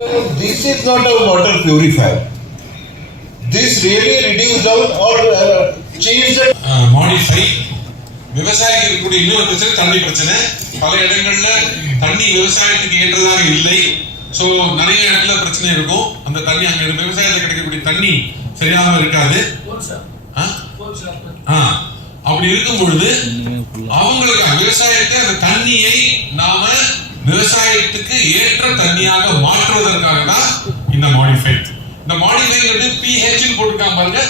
This is not a water purifier. This really reduce down or uh, change the modify விவசாயிக்கு இருக்கக்கூடிய இன்னொரு பிரச்சனை தண்ணி பிரச்சனை. பல இடங்கள்ல தண்ணி விவசாயத்துக்கு ஏற்றதாக இல்லை. சோ நிறைய இடத்துல பிரச்சனை இருக்கும். அந்த தண்ணி அங்க விவசாயத்துல கிடைக்கக்கூடிய தண்ணி சரியாக இருக்காது. ஆ? ஆ. அப்படி இருக்கும் பொழுது அவங்களுக்கு விவசாயத்தை அந்த தண்ணியை நாம விவசாயத்துக்கு ஏற்ற தண்ணியாக மாற்றுவதற்காக தான் இந்த மாடிஃபை இந்த மாடிஃபைங்கிறது பிஹெச் போட்டிருக்காங்க பாருங்க.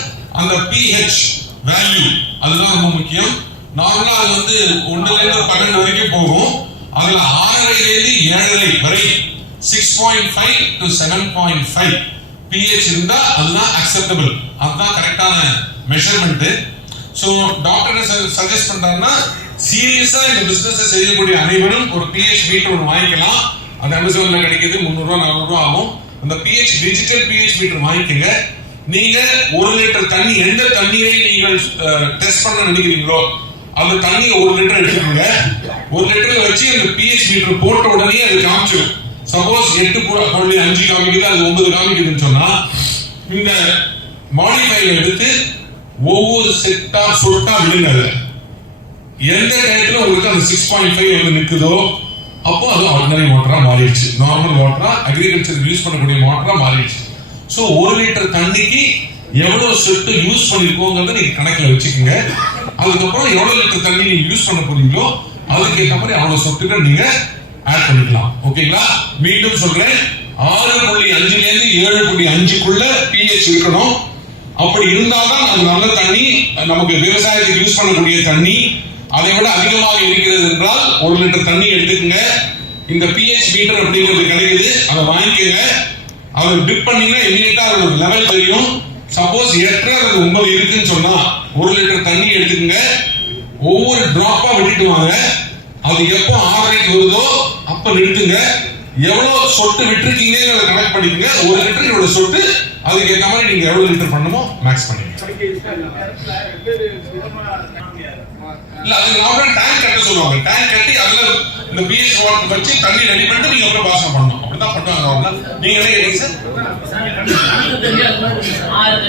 அந்த பிஹெச் வேல்யூ அதுதான் ரொம்ப முக்கியம். நார்மலா அது வந்து ஒண்ணுல இருந்து பன்னெண்டு வரைக்கும் போகும். அதுல ஆறரைல இருந்து ஏழரை வரை six point five to seven point five pH இருந்தா அதுதான் அக்செப்டபிள் அதுதான் கரெக்டான மெஷர்மெண்ட் ஸோ டாக்டர் சஜஸ்ட் பண்றாருன்னா சீரியஸா இந்த பிசினஸ் செய்யக்கூடிய அனைவரும் ஒரு பிஹெச் மீட்டர் ஒன்று வாங்கிக்கலாம். அந்த அமேசான்ல கிடைக்குது முந்நூறு ரூபா நானூறு ரூபா ஆகும் அந்த பிஹெச் டிஜிட்டல் பிஹெச் மீட்டர் வாங்கிக்கங்க. நீங்க ஒரு லிட்டர் தண்ணி எந்த தண்ணியை நீங்கள் டெஸ்ட் பண்ண நினைக்கிறீங்களோ அந்த தண்ணியை ஒரு லிட்டர் எடுத்துக்கோங்க. ஒரு லிட்டர் வச்சு அந்த பிஹெச் மீட்டர் போட்ட உடனே அது காமிச்சிடும் சப்போஸ் எட்டு புள்ளி அஞ்சு காமிக்குது அது ஒன்பது காமிக்குதுன்னு சொன்னா இந்த மாடிஃபைல எடுத்து ஒவ்வொரு செட்டா சொட்டா விழுங்க எந்த டயத்துல உங்களுக்கு அந்த சிக்ஸ் பாயிண்ட் ஃபைவ் வந்து நிற்குதோ அப்போ அது ஆர்டினரி மோட்டரா மாறிடுச்சு. நார்மல் மோட்டரா அக்ரிகல்ச்சர் யூஸ் பண்ணக்கூடிய மோட்டரா மாறிடுச்சு. ஸோ ஒரு லிட்டர் தண்ணிக்கு எவ்வளவு சொட்டு யூஸ் பண்ணிருக்கோங்கிறத நீங்க கணக்கில் வச்சுக்கோங்க. அதுக்கப்புறம் எவ்வளவு லிட்டர் தண்ணி நீங்க யூஸ் பண்ண போறீங்களோ அதுக்கு ஏற்ற மாதிரி அவ்வளவு சொட்டுகள் நீங்க ஆட் பண்ணிக்கலாம். ஓகேங்களா? மீண்டும் சொல்றேன். ஆறு புள்ளி அஞ்சுல இருந்து ஏழு புள்ளி அஞ்சுக்குள்ள பிஹெச் இருக்கணும். அப்படி இருந்தால்தான் அது நல்ல தண்ணி நமக்கு விவசாயத்துக்கு யூஸ் பண்ணக்கூடிய தண்ணி அதை விட அதிகமாக இருக்கிறது என்றால் ஒரு லிட்டர் தண்ணி எடுத்துக்கங்க. இந்த பிஹெச் மீட்டர் அப்படிங்கிறது கிடைக்குது. அதை வாங்கிக்கோங்க. அதை டிப் பண்ணீங்கன்னா இமீடியட்டா அதோட லெவல் தெரியும். சப்போஸ் எட்டரை அது ஒன்பது இருக்குன்னு சொன்னா ஒரு லிட்டர் தண்ணி எடுத்துக்கங்க. ஒவ்வொரு டிராப்பா விட்டுட்டு வாங்க. அது எப்போ ஆவரேஜ் வருதோ அப்ப நிறுத்துங்க. எவ்வளவு சொட்டு விட்டுருக்கீங்கிறத கணக்கு பண்ணிக்கங்க. ஒரு லிட்டர் இவ்வளவு சொட்டு. அதுக்கு ஏற்ற மாதிரி நீங்க எவ்வளவு லிட்டர் பண்ணுமோ மேக்ஸ் பண்ணிக்கங்க இல்ல அது நார்மல் டேங்க் கட்ட சொல்லுவாங்க. டேங்க் கட்டி அதுல இந்த பிஎஸ் வாட்டர் வச்சு தண்ணி ரெடி பண்ணிட்டு நீங்க அப்புறம் பாசனம் பண்ணணும். அப்படிதான் பண்ணுவாங்க நார்மலா நீங்க என்ன கேட்டீங்க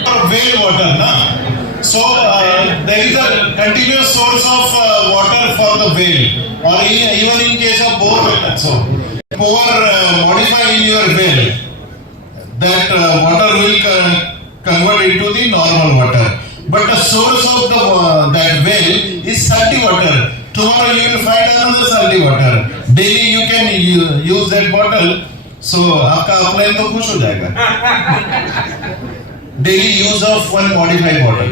சார் வேல் வாட்டர்னா na? So uh, there is a continuous source of uh, water for the whale, or even in case of borewell also. Pour uh, modify in your whale, that uh, water will con- convert into the normal water. But the source of the uh, that well is salty water. Tomorrow you will find another salty water. Daily you can use that bottle. So आपका upline तो खुश हो जाएगा daily use of one modified water.